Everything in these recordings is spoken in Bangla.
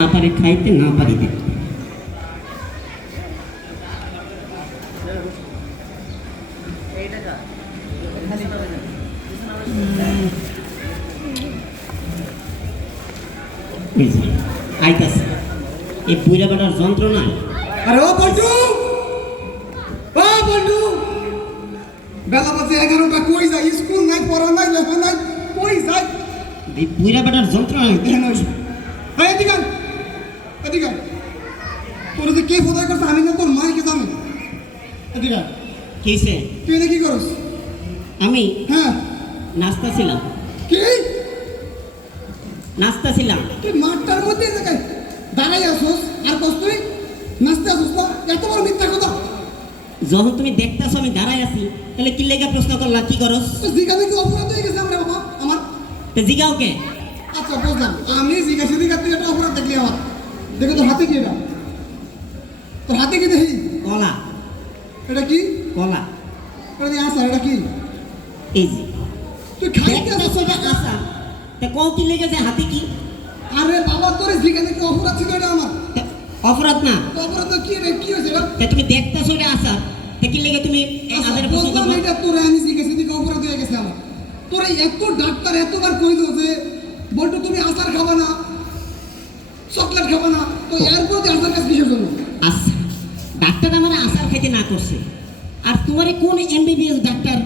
না পারে খাইতে না পারি দেখতে। এই যে, আইতাছে। এই বুড়া বেটার আরে ও ও বল্টু! বেলা বাজে এগারোটা কই যাই স্কুল নাই পড়া নাই লেখা নাই কই যাই এই বেটার যন্ত্রণায়। কেন এই এদিকে আয়, এদিকে আয়। তোর যে কে ফোদাই করছে আমি না তোর মাইকে জানি এদিকে আয়। তুই কি করস? আমি? হ্যাঁ। নাস্তা ছিলাম। কি? নাস্তা ছিলাম। তুই মাঠটার মধ্যে দাঁড়াই আসোস আর কস তুই নাচতে আসোস না? এত বড় মিথ্যা কথা। যখন তুমি দেখতেছো আমি দাঁড়াই আছি তাহলে কি লেগে প্রশ্ন করলা কি করস? তো জিজ্ঞাসা কি অপরাধ হয়ে গেছে আমরা বাবা আমার। তো জিগাও কে? আচ্ছা বুঝলাম। আমি জিজ্ঞাসা দিকে তুই একটা অপরাধ দেখলি আমার। দেখো তোর হাতে কি এটা? তোর হাতে কি দেখি? কলা। এটা কি? কলা। এটা দিয়ে আসা এটা কি? এই যে। তুই আসছিস আসা তা কও কি লেগেছে হাতে কি? আরে বাবা তোর জিজ্ঞাসা কি অপরাধ ছিল এটা আমার। অপরাধ না? অপরাধ তো কি রে কি হয়েছে তা তুমি দেখতেছো এটা আসা তা কি লেগে তুমি এই আচ্ছা, প্রশ্ন বুঝলাম এটা তোর আমি জিজ্ঞাসা দিকে অপরাধ হয়ে গেছে আমার। তোর এত ডাক্তার এতবার কইলো যে বলতো তুমি আচার খাবা না চকলেট খাবা না তো এর প্রতি আচার কাজ কিসের জন্য আচ্ছা ডাক্তার আমার আসার খাইতে না করছে। আর তোমারে কোন এমবিবিএস ডাক্তার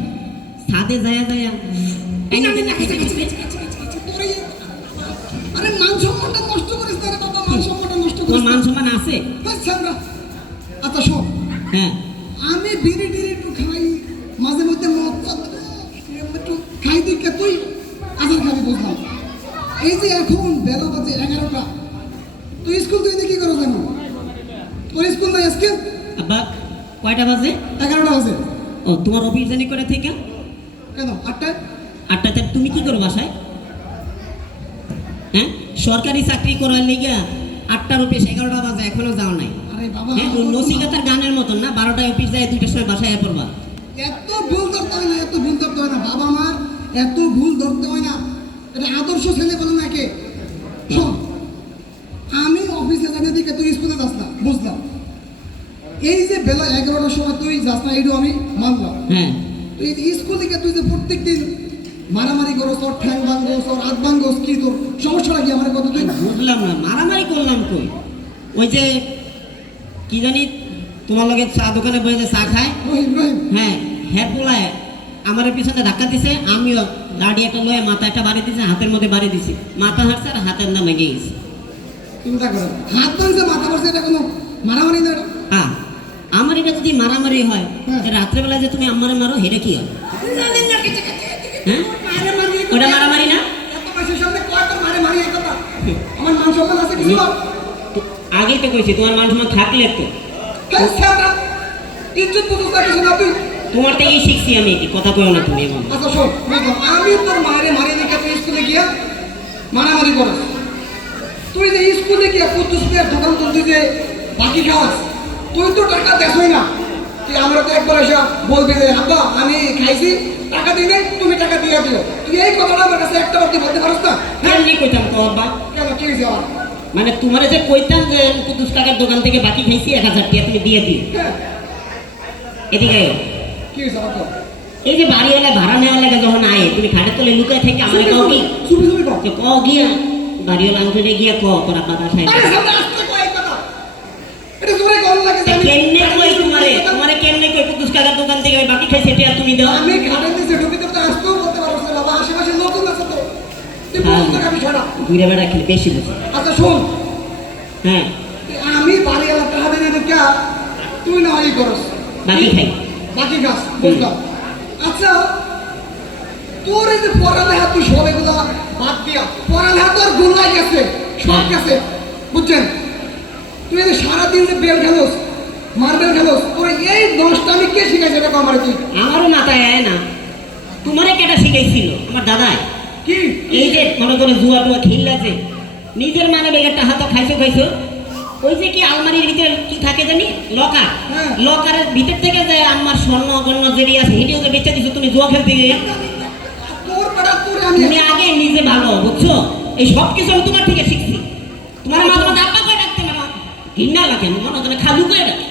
সাদে যায়া যায়া এনে যে না খাইতে খাইতে এই- আরে মান সম্মানটা নষ্ট করিস না রে বাবা মান সম্মানটা নষ্ট তোমার করিস না। মান সম্মান আছে? আচ্ছা আমরা আচ্ছা শোন। হ্যাঁ। আমি বিড়ি টিড়ি একটু খাই মাঝে মধ্যে মদ একটু খাই দিকে তুই আচার খাবি বুঝলাম। এই যে এখন বেলা বাজে এগারোটা তুই স্কুল তুই কি করো জানো? তোর স্কুল নাই আজকে? আব্বা কয়টা বাজে? এগারোটা বাজে। ও তোমার অফিস জানি করে থেকে? কেন আটটায়? আটটাতে তুমি কি করো বাসায়? হ্যাঁ? সরকারি চাকরি করার লেগে আটটার অফিস এগারোটা বাজে এখনও যাও নাই। হ্যাঁ নসিকাতার গানের মতন না বারোটায় অফিস যায় দুইটার সময় বাসায় পড়বা। এত ভুল ধরতে হয় না এত ভুল ধরতে হয় না। বাবা মার এত ভুল ধরতে হয় না। এটা আদর্শ ছেলে বলে না কে শোন আমি অফিসে জানি দিকে তুই স্কুলে যাস এই যে বেলা এগারোটার সময় তুই যাস না এইটু আমি মানলাম। হ্যাঁ তুই স্কুল থেকে তুই যে প্রত্যেক দিন মারামারি করো তোর ঠ্যাং ভাঙ্গো তোর হাত ভাঙ্গো কি তোর সমস্যাটা কি আমার কত তুই? বুঝলাম না মারামারি করলাম কই? ওই যে কি জানি তোমার লগে চা দোকানে বসে যে চা খায়? হ্যাঁ হ্যাঁ পোলায় আমার পিছনে ধাক্কা দিছে আমিও গাড়ি একটা লয়ে মাথা একটা বাড়ি দিছে হাতের মধ্যে বাড়ি দিছি। মাথা হাঁটছে আর হাতের নাম ভেঙে গেছে। চিন্তা করো হাত ভাঙছে মাথা ভাঙছে এটা কোনো মারামারি না এটা হ্যাঁ আমার এটা যদি মারামারি হয় রাত্রেবেলা যে তুমি আমারে মারো হেরে কি হয়? হ্যাঁ? ওটা মারামারি না? না তো কইছি তোমার মান সম্মান থাকলে তো। তোমার থেকেই শিখছি আমি এটি কথা কয় না তুমি আচ্ছা শোন আমি তোর মারে মারি দেখে তুই স্কুলে গিয়া মারামারি করস। তুই যে স্কুলে গিয়া কুদ্দুস দোকান তুলতে যে বাকি খাওয়াস তুই তো টাকা দেসই না। তুই আমরা তো একবার এসে বলবি যে আব্বা আমি খাইছি টাকা দিই নাই তুমি টাকা দিয়ে দিও। তুই এই কথাটা আমার কাছে একটা বারটি বলতে পারস না? হ্যাঁ? কেমনি কইতাম তো আব্বা কেন? কি হয়েছে আমার? মানে তোমার যে কইতাম যে কুদ্দুস টাকার দোকান থেকে বাকি খাইছি এক হাজার টাকা তুমি দিয়ে দিও। হ্যাঁ। এদিকে। কি হয়েছে আমার এই যে বাড়ি বাড়িওয়ালা ভাড়া নেওয়ার লাগে যখন আয় তুমি খাটের তলে লুকায় থেকে আমার কও কি? চুপি চুপি কর যে ক গিয়া বাড়িওয়ালা আঙ্কুরে গিয়া ক তোর আব্বা বাসায় আরে সামনে আসতে কয় কথা এটা জোরে কল লাগে তা জানি। কেমনে কই তোমারে? তোমারে কেমনে কই? টাকার দোকান থেকে ওই বাকি খাইছে এটা তুমি দাও। আমি ঘাটে দিয়েছি ঢুকিতে তো আসতেও বলতে পারো না বাবা আশেপাশে নতুন আছে তো। তুই হ্যাঁ। বুঝতে খাবি ছাড়া। ঘুরে বেড়া খেলে বেশি বুঝে। আচ্ছা শোন। হ্যাঁ। আমি বাড়ি এলাকা টাকা দিনে দেখা তুই না হয় করস। বাকি খাই। বাকি গাছ বুঝলাম আচ্ছা তোর এই যে পড়ালেখা তুই সব এগুলা বাদ দিয়া। পড়ালেখা তোর গুল্লাই গেছে সব হ্যাঁ। গেছে বুঝছেন? তুই যে সারাদিন যে বেল খেলোস মার্বেল খেলোস তোর এই দশটা আমি কে শিখাইছে? এটা আমার তুই। আমারও মাথায় আয় না। তোমারে কেটা শিখাইছিল? আমার দাদাই। কি? এই যে মনে করে জুয়া টুয়া খেললাছে নিজের মানে বেগেরটা হাতে খাইছো খাইছো ওই যে কি আলমারির ভিতরে কি থাকে জানি? লকার। হ্যাঁ। লকারের ভিতর থেকে যে আমার স্বর্ণ গণ্য যেটি আছে সেটিও যে বেঁচে দিছো তুমি জুয়া খেলতে গিয়ে। তোর তোর আমি তুমি আগে নিজে ভালো বুঝছ? এই সব কিছু আমি তোমার থেকে শিখছি। তোমার মাঝে মাঝে আব্বা করে ডাকতে মারা ঘৃণা লাগে মনে হচ্ছে খালু করে ডাকে।